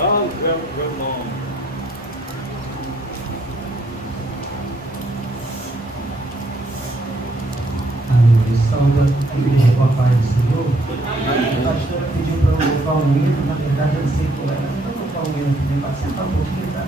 Well known. Saúde a igreja com a paz do Senhor. A pastora pediu para eu levar um hino, na verdade eu não sei qual é, mas eu vou levar um hino também, pode sentar um pouquinho, tá?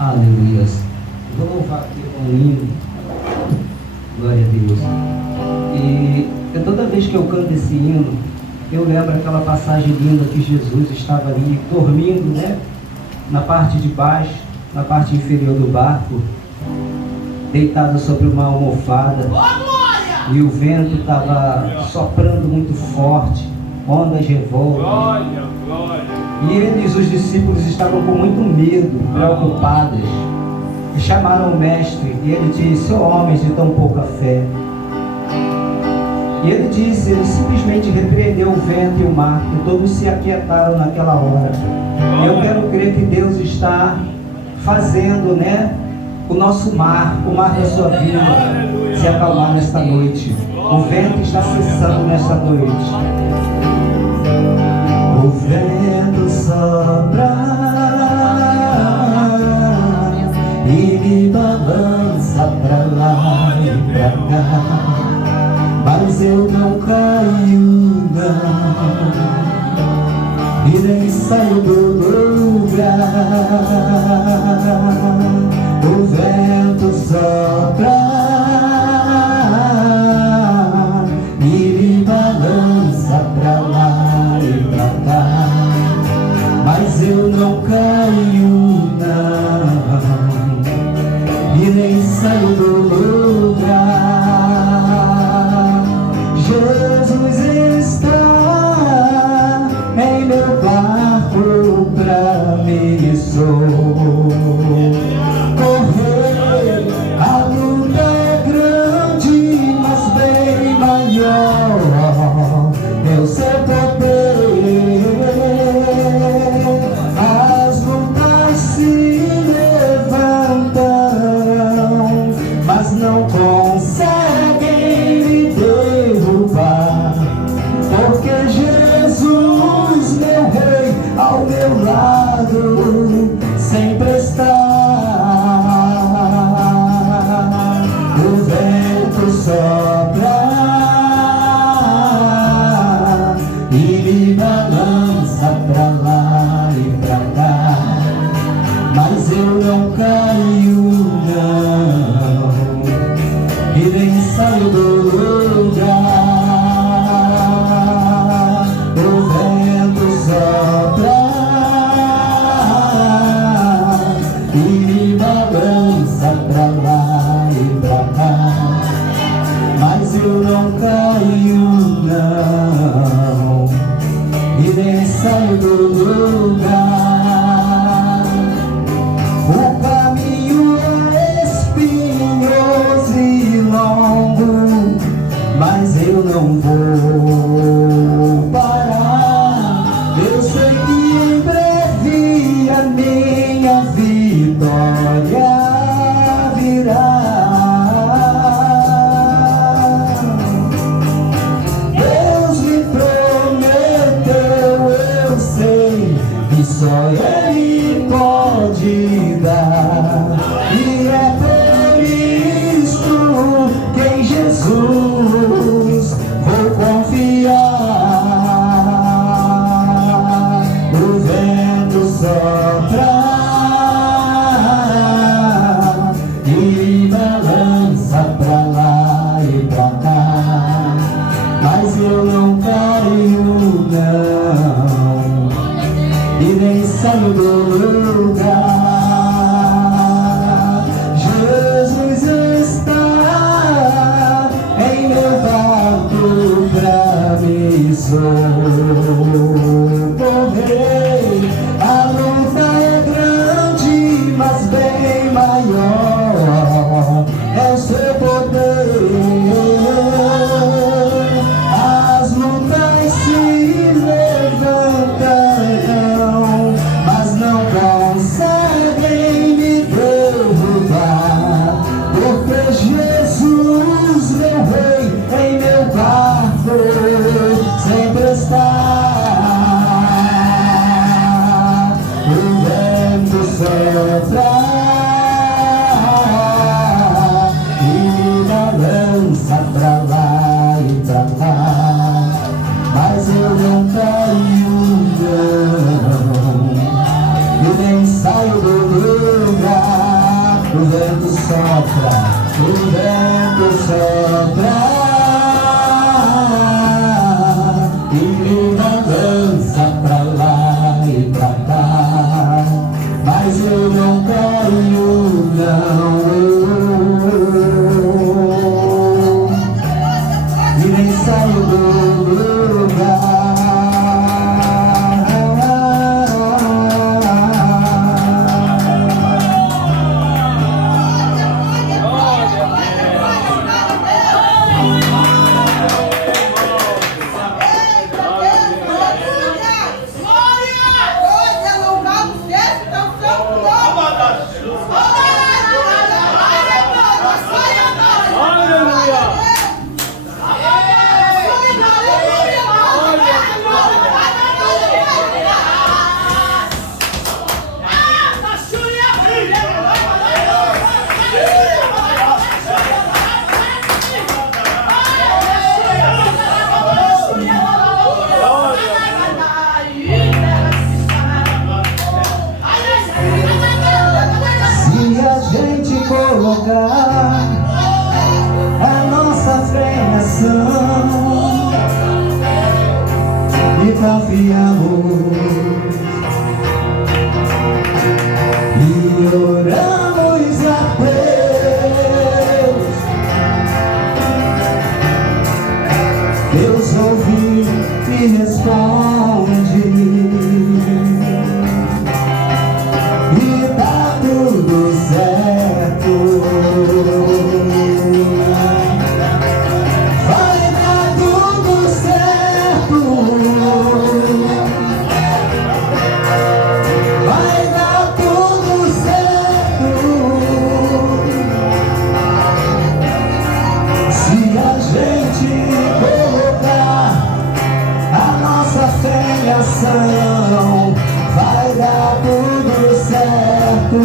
Aleluia. Vou louvar aqui com um hino. Glória a Deus. E toda vez que eu canto esse hino, eu lembro aquela passagem linda que Jesus estava ali dormindo, né? Na parte de baixo, na parte inferior do barco, deitado sobre uma almofada. E o vento estava soprando muito forte, ondas revoltas. E eles, os discípulos, estavam com muito medo, preocupados. E chamaram o mestre, e ele disse: ó homens de tão pouca fé. E ele disse, ele simplesmente repreendeu o vento e o mar, e todos se aquietaram naquela hora. E eu quero crer que Deus está fazendo, né, o nosso mar, o mar da sua vida, se acalmar nesta noite. O vento está cessando nesta noite. O vento sopra e me balança pra lá e pra cá, mas eu não caio não, e nem saio do lugar. O vento sopra e me balança pra lá e pra cá, mas eu não caio não, e nem saio do lugar. Jesus está em meu barco pra me socorrer. A luta é grande, mas bem maior é o seu poder. As lutas se levantam, mas não conseguem me derrubar, porque Jesus, meu rei, ao meu lado sempre está. O vento sopra e me balança pra lá e pra cá, mas eu não caio não, e nem saio do lugar. O vento sopra e me balança pra lá e pra cá, mas eu não caio não, e nem saio do lugar. O caminho é espinhoso e longo, mas eu não vou parar. Eu sei que em breve a minha vitória virá. Deus me prometeu, eu sei, e só Ele pode dar. E é por isto que em Jesus vou mas eu não caio não, e nem saio do lugar. Jesus está em meu barco pra me socorrer. A luta é grande, mas bem maior é o seu poder. As montanhas se levantarão, mas não conseguem me derrubar, porque Jesus, meu rei, em meu barco sempre está. O vento sopra e me balança pra lá e pra lá, mas eu não caio não, e nem saio do lugar. O vento sopra, o vento sopra e me balança pra lá e pra cá, mas eu não caio não, e nem saio do lugar. Colocar a nossa fé em ação e confiamos e oramos a Deus. Deus ouve e responde, e dá tudo certo. Vai dar tudo certo. Vai dar tudo certo. Se a gente colocar a nossa fé em ação, vai dar tudo certo.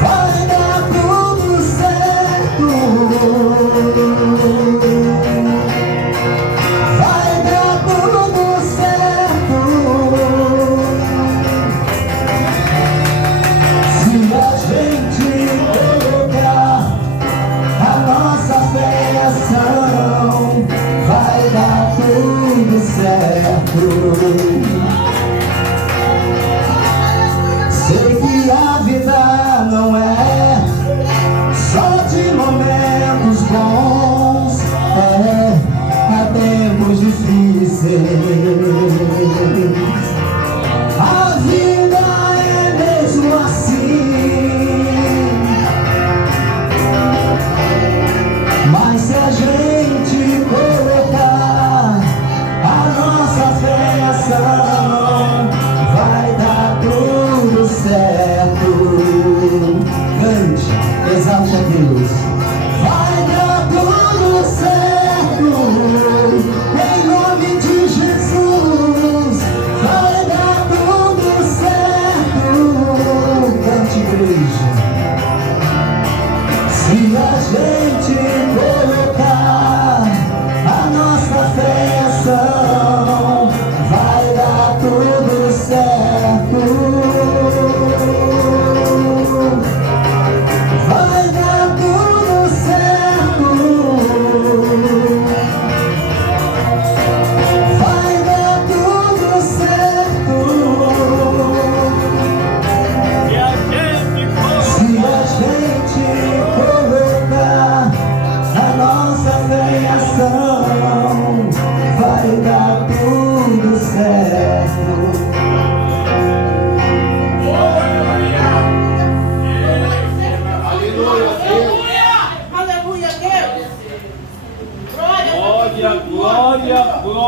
Vai dar tudo certo. Vai dar tudo certo. Se a gente colocar a nossa fé em ação, vai dar tudo certo. Sei que a vida não é só de momentos bons, há tempos difíceis. A vida é mesmo assim, mas se a gente colocar a nossa fé em ação, vai dar tudo certo. Cante, exalte a Deus. Vai dar tudo certo, em nome de Jesus. Vai dar tudo certo. Cante, igreja. Se a gente colocar a nossa fé em ação, vai dar tudo certo. Vai dar tudo certo.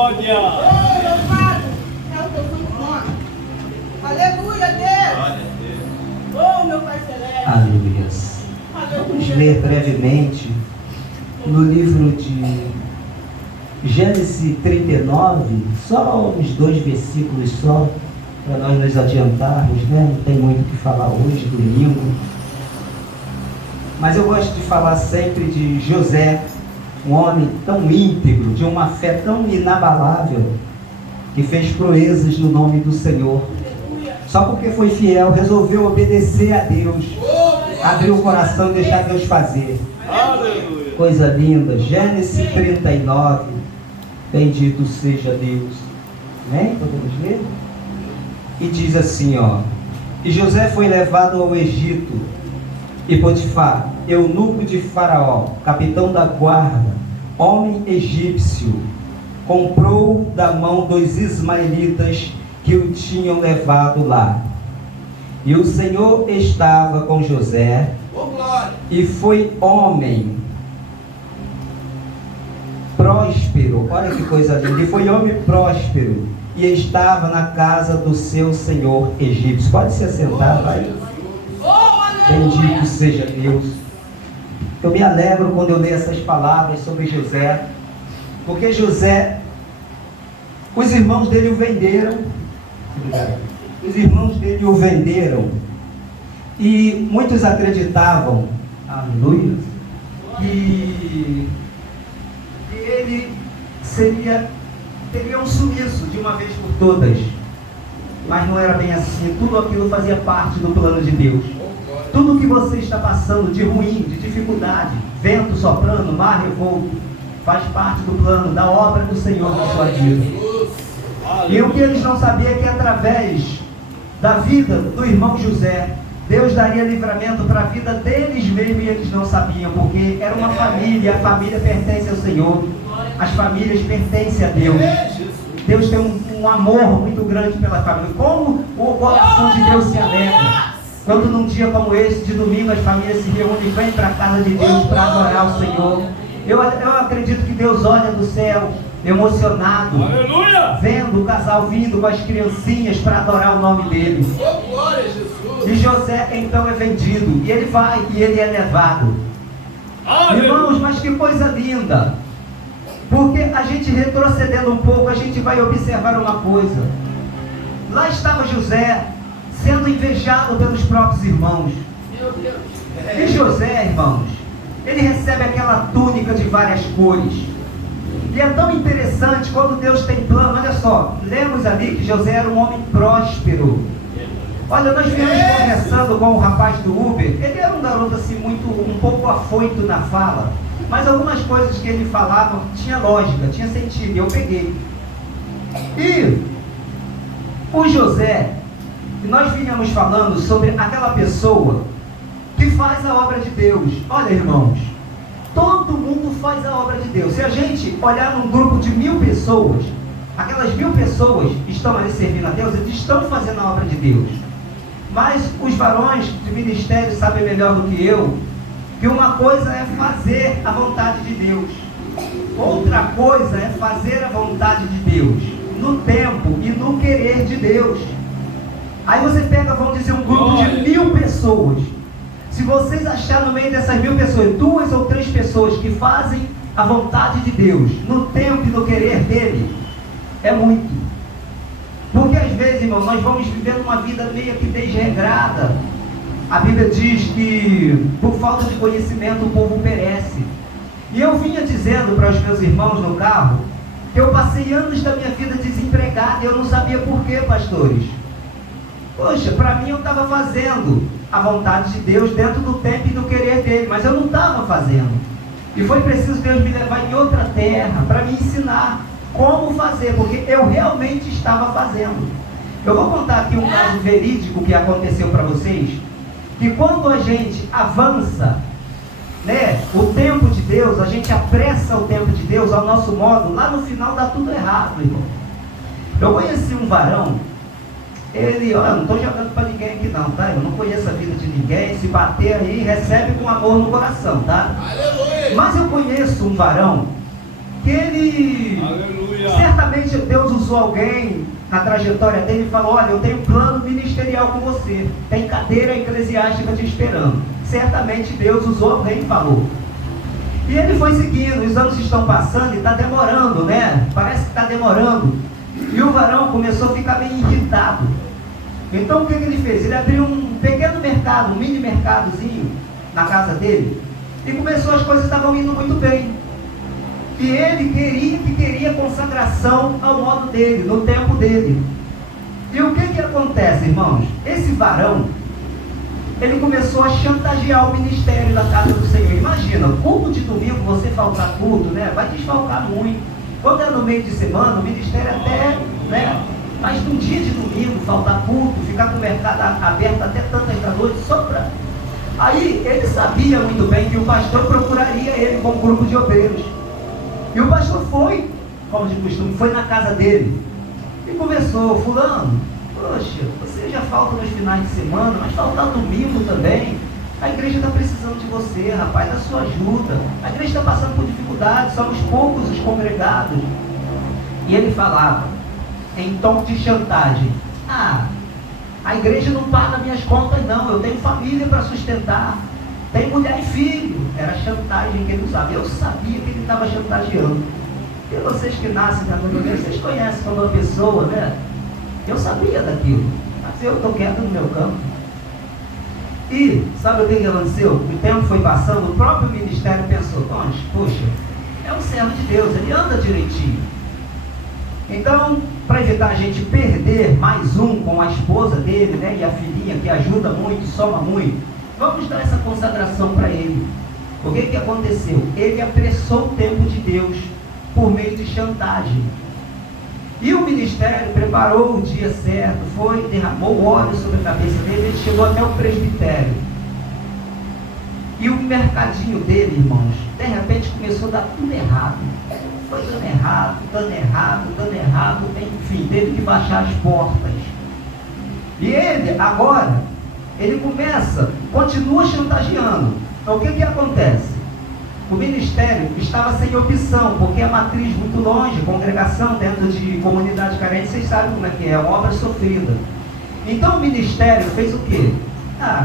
Glória! Aleluia, Deus! Oh, meu Pai Celeste! Aleluia. Vamos ler brevemente no livro de Gênesis 39, só uns 2 versículos só, para nós nos adiantarmos, né? Não tem muito o que falar hoje, domingo. Mas eu gosto de falar sempre de José, um homem tão íntegro, de uma fé tão inabalável, que fez proezas no nome do Senhor. Só porque foi fiel, resolveu obedecer a Deus, abrir o coração e deixar Deus fazer. Aleluia! Coisa linda. Gênesis 39, bendito seja Deus. Amém? Podemos ler? E diz assim, ó: e José foi levado ao Egito, e Potifar, eunuco de Faraó, capitão da guarda, homem egípcio, comprou da mão dos ismaelitas que o tinham levado lá. E o Senhor estava com José, e foi homem próspero. Olha que coisa linda. E foi homem próspero, e estava na casa do seu senhor egípcio. Pode se assentar, vai. Bendito seja Deus. Eu me alegro quando eu leio essas palavras sobre José, porque José, os irmãos dele o venderam. Os irmãos dele o venderam, e muitos acreditavam, aleluia, que ele teria um sumiço de uma vez por todas. Mas não era bem assim. Tudo aquilo fazia parte do plano de Deus. Tudo que você está passando de ruim, de dificuldade, vento soprando, mar revolto, faz parte do plano, da obra do Senhor na sua vida. E o que eles não sabiam é que através da vida do irmão José, Deus daria livramento para a vida deles mesmos, e eles não sabiam, porque era uma família, a família pertence ao Senhor, as famílias pertencem a Deus. Deus tem um amor muito grande pela família. Como o coração de Deus se alegra quando num dia como esse, de domingo, as famílias se reúnem e vêm para a casa de Deus para adorar o Senhor. Eu acredito que Deus olha do céu emocionado, aleluia, vendo o casal vindo com as criancinhas para adorar o nome dele. Oh, glória a Jesus. E José então é vendido, e ele vai, e ele é levado. Irmãos, mas que coisa linda, porque a gente retrocedendo um pouco, a gente vai observar uma coisa. Lá estava José sendo invejado pelos próprios irmãos. Meu Deus. E José, irmãos, ele recebe aquela túnica de várias cores. E é tão interessante quando Deus tem plano. Olha só, lemos ali que José era um homem próspero. Olha, nós viemos conversando com o rapaz do Uber. Ele era um garoto assim, um pouco afoito na fala, mas algumas coisas que ele falava tinha lógica, tinha sentido, e eu peguei. E o José, e nós vínhamos falando sobre aquela pessoa que faz a obra de Deus. Olha, irmãos, todo mundo faz a obra de Deus. Se a gente olhar num grupo de 1000 pessoas, aquelas 1000 pessoas estão ali servindo a Deus, eles estão fazendo a obra de Deus. Mas os varões de ministério sabem melhor do que eu, que uma coisa é fazer a vontade de Deus, outra coisa é fazer a vontade de Deus, no tempo e no querer de Deus. Aí você pega, vamos dizer, um grupo de 1000 pessoas. Se vocês acharem no meio dessas 1000 pessoas, 2 ou 3 pessoas que fazem a vontade de Deus, no tempo e no querer dele, é muito. Porque às vezes, irmão, nós vamos vivendo uma vida meio que desregrada. A Bíblia diz que por falta de conhecimento o povo perece. E eu vinha dizendo para os meus irmãos no carro que eu passei anos da minha vida desempregado e eu não sabia por quê, pastores. Poxa, para mim eu estava fazendo a vontade de Deus dentro do tempo e do querer dele, mas eu não estava fazendo. E foi preciso Deus me levar em outra terra para me ensinar como fazer, porque eu realmente estava fazendo. Eu vou contar aqui um caso verídico que aconteceu para vocês, que quando a gente avança, né, o tempo de Deus, a gente apressa o tempo de Deus ao nosso modo, lá no final dá tudo errado, irmão. Eu conheci um varão, ele, olha, não estou jogando para ninguém aqui não, tá? Eu não conheço a vida de ninguém, se bater aí, recebe com amor no coração, tá? Aleluia. Mas eu conheço um varão que ele, Aleluia. certamente Deus usou alguém na trajetória dele e falou: olha, eu tenho um plano ministerial com você, tem cadeira eclesiástica te esperando. Certamente Deus usou alguém e falou. E ele foi seguindo, os anos estão passando e está demorando, né? Parece que está demorando. E o varão começou a ficar bem irritado. Então o que ele fez? Ele abriu um pequeno mercado, um mini mercadozinho na casa dele. E começou, as coisas estavam indo muito bem. E ele queria consagração ao modo dele, no tempo dele. E o que acontece, irmãos? Esse varão, ele começou a chantagear o ministério da casa do Senhor. Imagina, culto de domingo, você faltar culto, né? Vai desfalcar muito. Quando é no meio de semana, o ministério até, né? Mas num dia de domingo, faltar culto, ficar com o mercado aberto até tantas da noite, só para... Aí, ele sabia muito bem que o pastor procuraria ele com um grupo de obreiros. E o pastor foi, como de costume, foi na casa dele e conversou: fulano, poxa, você já falta nos finais de semana, mas falta domingo também. A igreja está precisando de você, rapaz, da sua ajuda. A igreja está passando por dificuldades, somos poucos os congregados. E ele falava, em tom de chantagem: a igreja não paga minhas contas não, eu tenho família para sustentar, tem mulher e filho. Era a chantagem que ele usava. Eu sabia que ele estava chantageando. E vocês que nascem na família, vocês conhecem quando uma pessoa, né? Eu sabia daquilo, mas eu estou quieto no meu campo. E sabe o que aconteceu? O tempo foi passando, o próprio ministério pensou: poxa, é um servo de Deus, ele anda direitinho. Então, para evitar a gente perder mais um com a esposa dele, né, e a filhinha que ajuda muito, soma muito, vamos dar essa consagração para ele. O que aconteceu? Ele apressou o tempo de Deus por meio de chantagem. E o ministério preparou o dia certo, foi, derramou óleo sobre a cabeça dele, ele chegou até o presbitério. E o mercadinho dele, irmãos, de repente começou a dar tudo errado. Foi dando errado, enfim, teve que baixar as portas. E ele, agora, ele continua chantageando. Então o que acontece? O ministério estava sem opção, porque a matriz muito longe, congregação dentro de comunidade carente, vocês sabem como é que é, uma obra sofrida. Então o ministério fez o quê?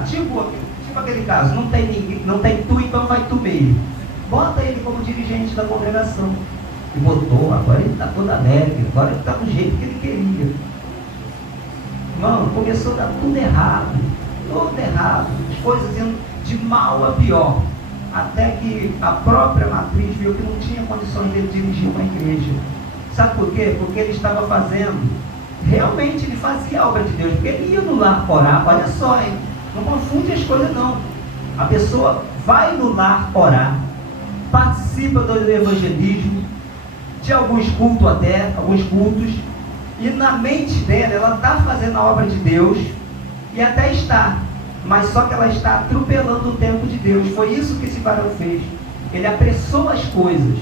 Tipo aquele caso, não tem ninguém, não tem tu, então vai tu mesmo. Bota ele como dirigente da congregação. E botou, agora ele está todo alegre, agora ele está do jeito que ele queria. Irmão, começou a dar tudo errado, as coisas indo de mal a pior, até que a própria matriz viu que não tinha condições de dirigir uma igreja. Sabe por quê? Porque ele estava fazendo, realmente ele fazia a obra de Deus, porque ele ia no lar orar. Olha só, hein? Não confunde as coisas não. A pessoa vai no lar orar, participa do evangelismo, de alguns cultos, e na mente dela, ela está fazendo a obra de Deus, e até está, mas só que ela está atropelando o tempo de Deus. Foi isso que esse varão fez. Ele apressou as coisas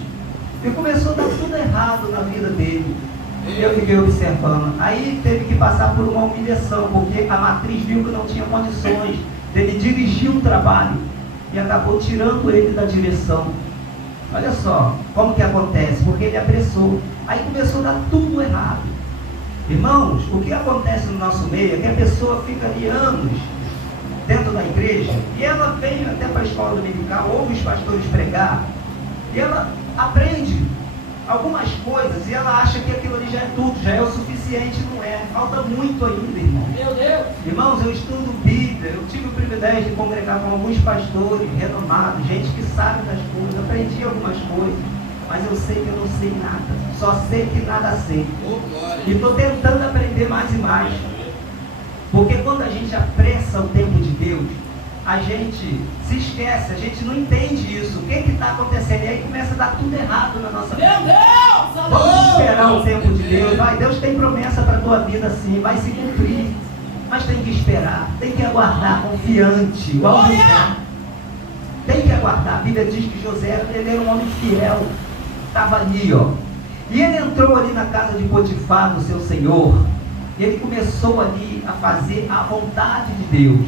e começou a dar tudo errado na vida dele. Eu fiquei observando. Aí teve que passar por uma humilhação, porque a matriz viu que não tinha condições dele dirigir um trabalho e acabou tirando ele da direção. Olha só como que acontece, porque ele apressou. Aí começou a dar tudo errado. Irmãos, o que acontece no nosso meio é que a pessoa fica ali anos dentro da igreja, e ela vem até para a escola dominical, ouve os pastores pregar, e ela aprende algumas coisas, e ela acha que aquilo ali já é tudo, já é o suficiente. Não é, falta muito ainda, irmãos. Meu Deus! Irmãos, eu estudo Bíblia, eu tive o privilégio de congregar com alguns pastores renomados, gente que sabe das coisas, aprendi algumas coisas, mas eu sei que eu não sei nada, só sei que nada sei. E estou tentando aprender mais e mais. Porque quando a gente apressa o tempo de Deus, a gente se esquece, a gente não entende isso. O que está acontecendo? E aí começa a dar tudo errado na nossa vida. Meu Deus! Vamos esperar o tempo de Deus. Deus tem promessa para a tua vida sim, vai se cumprir. Mas tem que esperar, tem que aguardar confiante, igual José. Tem que aguardar. A Bíblia diz que José, ele era um homem fiel. Estava ali, ó. E ele entrou ali na casa de Potifar, do seu senhor. E ele começou ali a fazer a vontade de Deus.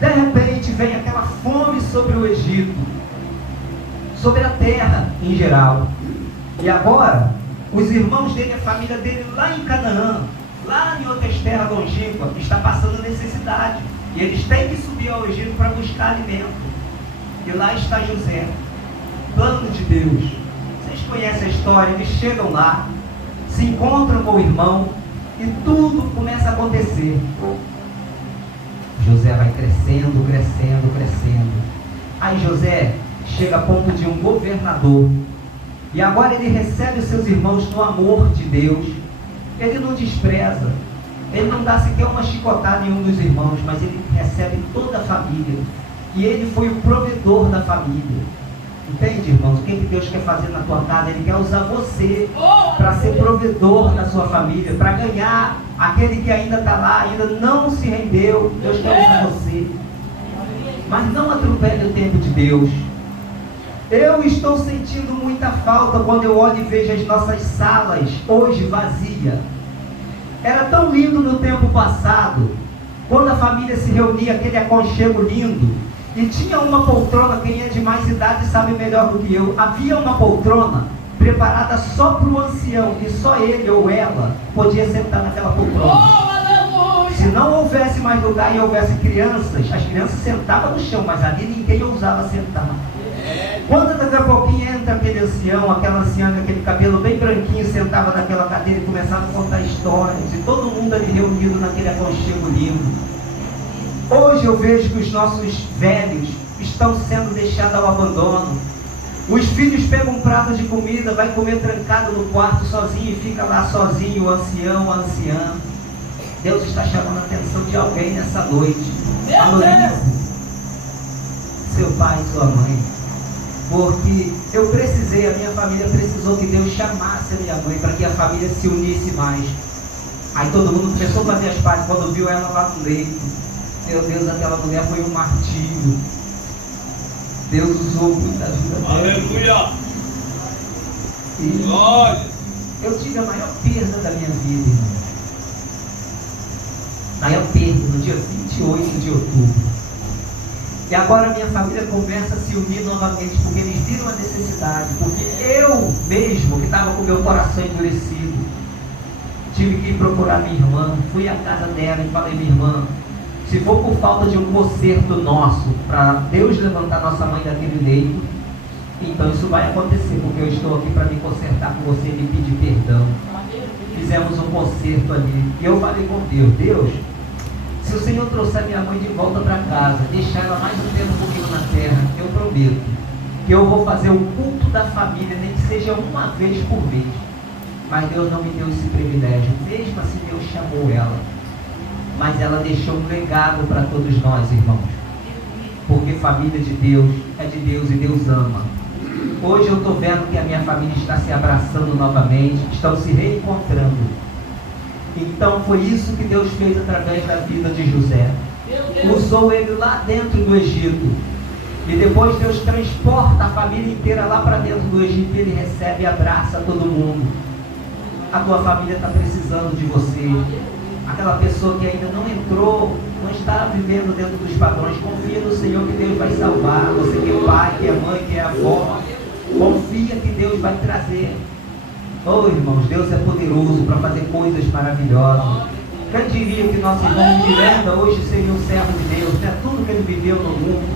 De repente vem aquela fome sobre o Egito. sobre a terra em geral. E agora, os irmãos dele, a família dele lá em Canaã, lá em outras terras longínquas, está passando necessidade. E eles têm que subir ao Egito para buscar alimento. E lá está José, plano de Deus. Vocês conhecem a história, eles chegam lá, se encontram com o irmão e tudo começa a acontecer. José vai crescendo, crescendo, crescendo. Aí José chega a ponto de um governador. E agora ele recebe os seus irmãos no amor de Deus. Ele não despreza. Ele não dá sequer uma chicotada em um dos irmãos, mas ele recebe toda a família. E ele foi o provedor da família. Entende, irmãos? O que Deus quer fazer na tua casa? Ele quer usar você para ser provedor da sua família, para ganhar aquele que ainda está lá, ainda não se rendeu. Deus quer usar você. Mas não atropele o tempo de Deus. Eu estou sentindo muita falta quando eu olho e vejo as nossas salas hoje vazias. Era tão lindo no tempo passado, quando a família se reunia, aquele aconchego lindo, e tinha uma poltrona. Quem é de mais idade sabe melhor do que eu. Havia uma poltrona preparada só para o ancião, e só ele ou ela podia sentar naquela poltrona. Se não houvesse mais lugar e houvesse crianças, as crianças sentavam no chão, mas ali ninguém ousava sentar. Quando daqui a pouquinho entra aquele ancião, aquela anciã com aquele cabelo bem branquinho, sentava naquela cadeira e começava a contar histórias, e todo mundo ali reunido naquele aconchego lindo. Hoje eu vejo que os nossos velhos estão sendo deixados ao abandono. Os filhos pegam um prato de comida, vai comer trancado no quarto sozinho e fica lá sozinho, o ancião, a anciã. Deus está chamando a atenção de alguém nessa noite. Valorize seu pai e sua mãe. Porque eu precisei, a minha família precisou que Deus chamasse a minha mãe para que a família se unisse mais. Aí todo mundo começou a fazer as pazes quando viu ela lá no leito. Meu Deus, aquela mulher foi um martírio. Deus usou muita ajuda dela. Aleluia! E Glória! eu tive a maior perda da minha vida, irmão. Maior perda, no dia 28 de outubro. E agora minha família começa a se unir novamente, porque eles viram a necessidade. Porque eu mesmo, que estava com meu coração endurecido, tive que ir procurar minha irmã. Fui à casa dela e falei: minha irmã, se for por falta de um conserto nosso, para Deus levantar nossa mãe daquele leito, então isso vai acontecer, porque eu estou aqui para me consertar com você e me pedir perdão. Fizemos um conserto ali. E eu falei com Deus: Deus, se o Senhor trouxer minha mãe de volta para casa, deixar ela mais um tempo comigo na terra, eu prometo que eu vou fazer o culto da família, nem que seja uma vez por mês. Mas Deus não me deu esse privilégio. Mesmo assim Deus chamou ela. Mas ela deixou um legado para todos nós, irmãos. Porque família de Deus é de Deus e Deus ama. Hoje eu estou vendo que a minha família está se abraçando novamente, estão se reencontrando. Então foi isso que Deus fez através da vida de José. Usou ele lá dentro do Egito. E depois Deus transporta a família inteira lá para dentro do Egito. E ele recebe e abraça todo mundo. A tua família está precisando de você. Aquela pessoa que ainda não entrou, não está vivendo dentro dos padrões, confia no Senhor que Deus vai salvar. Você que é pai, que é mãe, que é avó, confia que Deus vai trazer. Oh, irmãos, Deus é poderoso para fazer coisas maravilhosas. Quem diria que nosso irmão Miranda hoje seria um servo de Deus, né? Tudo que ele viveu no mundo,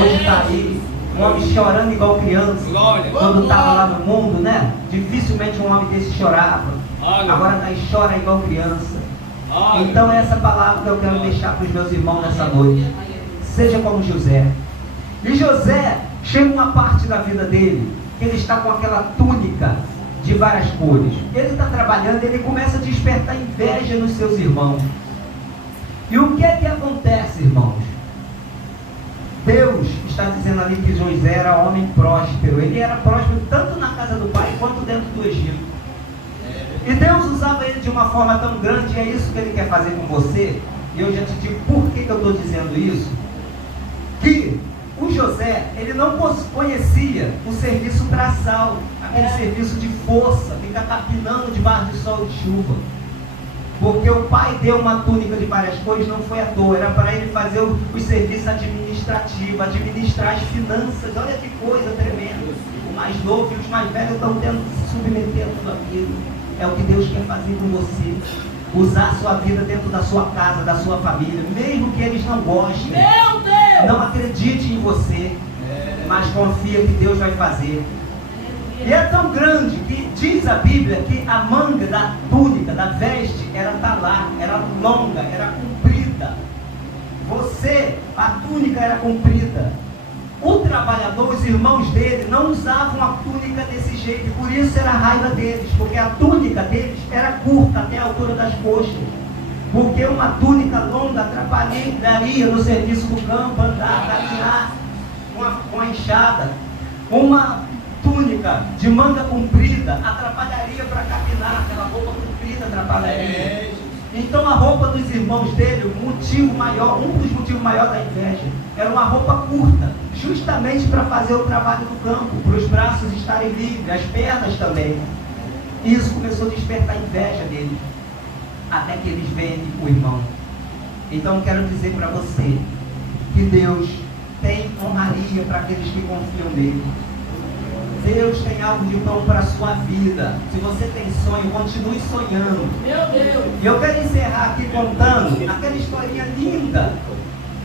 hoje está aí, um homem chorando igual criança, quando estava lá no mundo, né? Dificilmente um homem desse chorava, agora está aí, chora igual criança. Então é essa palavra que eu quero deixar para os meus irmãos nessa noite. Seja como José. E José, chega uma parte da vida dele, que ele está com aquela túnica de várias cores. Ele está trabalhando, ele começa a despertar inveja nos seus irmãos. E o que é que acontece, irmãos? Deus está dizendo ali que José era homem próspero. Ele era próspero tanto na casa do pai quanto dentro do Egito. E Deus usava ele de uma forma tão grande, e é isso que ele quer fazer com você. E eu já te digo por que eu estou dizendo isso. Que o José, ele não conhecia o serviço braçal, aquele serviço de força, ficar capinando debaixo de sol e de chuva. Porque o pai deu uma túnica de várias cores, não foi à toa, era para ele fazer os serviços administrativos, administrar as finanças. Olha que coisa tremenda. mais novo e os mais velhos estão tendo que se submeter a tudo aquilo. É o que Deus quer fazer com você. Usar a sua vida dentro da sua casa, da sua família, mesmo que eles não gostem. Meu Deus! Não acredite em você, mas confia que Deus vai fazer. E é tão grande que diz a Bíblia que a manga da túnica, da veste, era talar, era longa, era comprida. A túnica era comprida. O trabalhador, os irmãos dele, não usavam a túnica desse jeito, e por isso era a raiva deles, porque a túnica deles era curta até a altura das coxas. Porque uma túnica longa atrapalharia no serviço do campo, andar, caminhar com a enxada. Uma túnica de manga comprida atrapalharia para caminhar, aquela roupa comprida atrapalharia. Então a roupa dos irmãos dele, um dos motivos maiores da inveja, era uma roupa curta, justamente para fazer o trabalho do campo, para os braços estarem livres, as pernas também. Isso começou a despertar a inveja dele, até que eles vendem o irmão. Então quero dizer para você que Deus tem honraria para aqueles que confiam nele. Deus tem algo de bom para a sua vida. Se você tem sonho, continue sonhando. Meu Deus! E eu quero encerrar aqui contando aquela historinha linda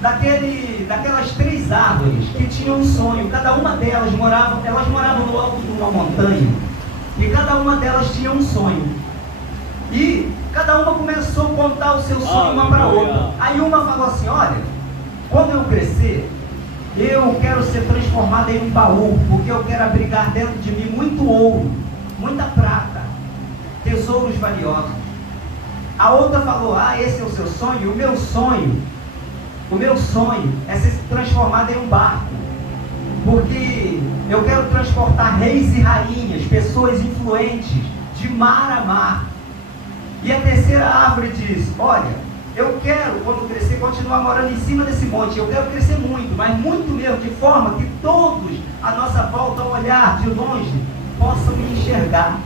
daquelas 3 árvores que tinham um sonho. Cada uma delas moravam no alto de uma montanha, e cada uma delas tinha um sonho. E cada uma começou a contar o seu sonho uma para a outra. Aí uma falou assim: olha, quando eu crescer, eu quero ser transformada em um baú, porque eu quero abrigar dentro de mim muito ouro, muita prata, tesouros valiosos. A outra falou: esse é o seu sonho? O meu sonho é ser transformada em um barco, porque eu quero transportar reis e rainhas, pessoas influentes, de mar a mar. E a terceira árvore diz: olha, eu quero, quando crescer, continuar morando em cima desse monte. Eu quero crescer muito, mas muito mesmo, de forma que todos à nossa volta, ao olhar de longe, possam me enxergar.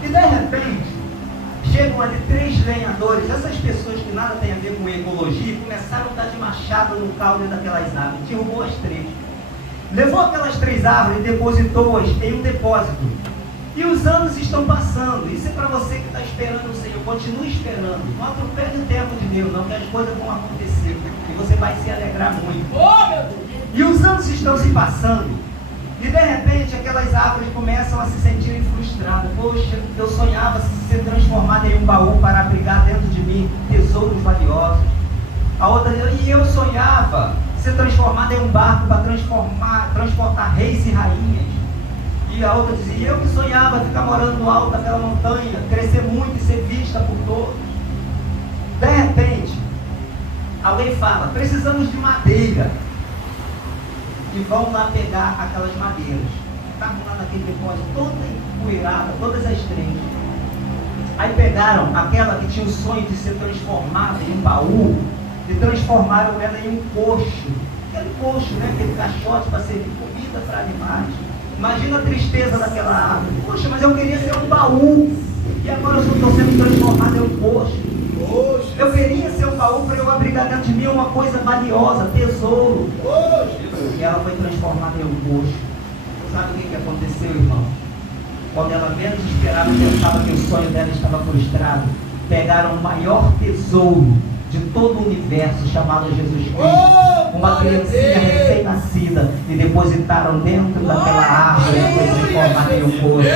E de repente, chegam ali 3 lenhadores, essas pessoas que nada têm a ver com ecologia, começaram a dar de machado no caule daquelas árvores, derrubou as 3. Levou aquelas 3 árvores e depositou-as em um depósito. E os anos estão passando. Isso é para você que está esperando o Senhor. Continue esperando. Não atropele o tempo de Deus, não, que as coisas vão acontecer. E você vai se alegrar muito. Oh, meu Deus! E os anos estão se passando. E de repente aquelas árvores começam a se sentirem frustradas. Poxa, eu sonhava ser transformada em um baú para abrigar dentro de mim tesouros valiosos. A outra, e eu sonhava ser transformada em um barco para transportar reis e rainhas. E a outra dizia: eu que sonhava ficar morando no alto daquela montanha, crescer muito e ser vista por todos. De repente, alguém fala: precisamos de madeira. E vão lá pegar aquelas madeiras. Estavam lá naquele depósito, toda empoeirada, todas as 3. Aí pegaram aquela que tinha o sonho de ser transformada em um baú, e transformaram ela em um coxo. Aquele coxo, né? Aquele caixote para servir comida para animais. Imagina a tristeza daquela árvore. Poxa, mas eu queria ser um baú, e agora eu estou sendo transformado em um coxo. Eu queria ser um baú para eu abrigar dentro de mim uma coisa valiosa, tesouro. E ela foi transformada em um coxo. Sabe o que aconteceu, irmão? Quando ela menos esperava e pensava que o sonho dela estava frustrado, pegaram o maior tesouro de todo o universo, chamado Jesus Cristo, uma criancinha recém-nascida, e depositaram dentro daquela árvore que foi transformada em um coxo.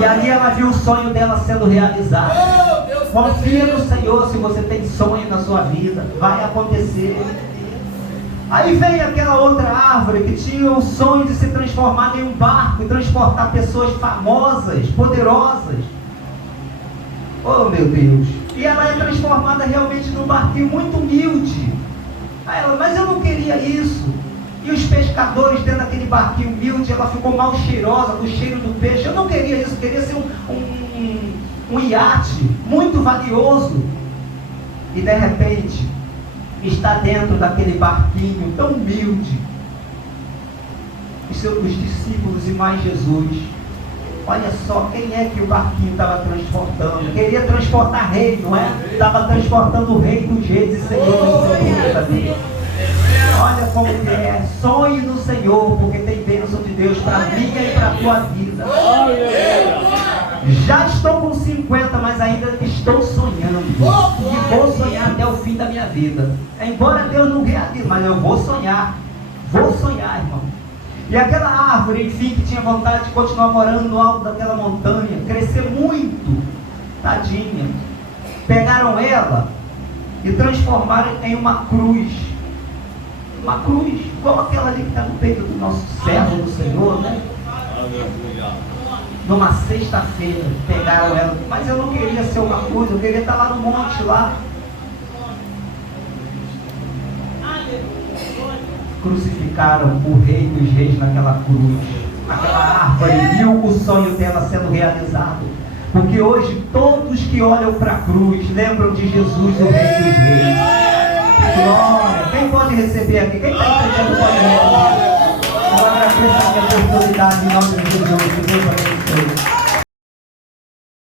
E ali ela viu o sonho dela sendo realizado. Confia no Senhor. Se você tem sonho na sua vida, vai acontecer. Aí vem aquela outra árvore que tinha o sonho de se transformar em um barco e transportar pessoas famosas, poderosas. Oh, meu Deus! E ela é transformada realmente num barquinho muito humilde. Aí ela: mas eu não queria isso. E os pescadores dentro daquele barquinho humilde, ela ficou mal cheirosa, com o cheiro do peixe. Eu não queria isso, eu queria ser um iate muito valioso. E de repente, está dentro daquele barquinho tão humilde os discípulos e mais Jesus. Olha só, quem é que o barquinho estava transportando? Queria transportar rei, não é? Estava transportando o rei dos reis e Senhor dos senhores da vida. Olha como que é. Sonhe no Senhor, porque tem bênção de Deus Deus para a minha e para a tua vida. Já estou com 50, mas ainda estou sonhando. E vou sonhar até o fim da minha vida. Embora Deus não realize, mas eu vou sonhar. Vou sonhar, irmão. E aquela árvore, enfim, que tinha vontade de continuar morando no alto daquela montanha, crescer muito, tadinha. Pegaram ela e transformaram em uma cruz. Uma cruz, igual aquela ali que está no peito do nosso servo do Senhor, né? Numa sexta-feira, pegaram ela. Mas eu não queria ser uma cruz, eu queria estar lá no monte, lá. Crucificaram o Rei dos Reis naquela cruz. Aquela árvore viu o sonho dela sendo realizado. Porque hoje todos que olham para a cruz lembram de Jesus, o Rei dos Reis. Glória! Quem pode receber aqui? Quem está entendendo pode receber. Eu agradeço a minha oportunidade em nome de Jesus. Que Deus abençoe.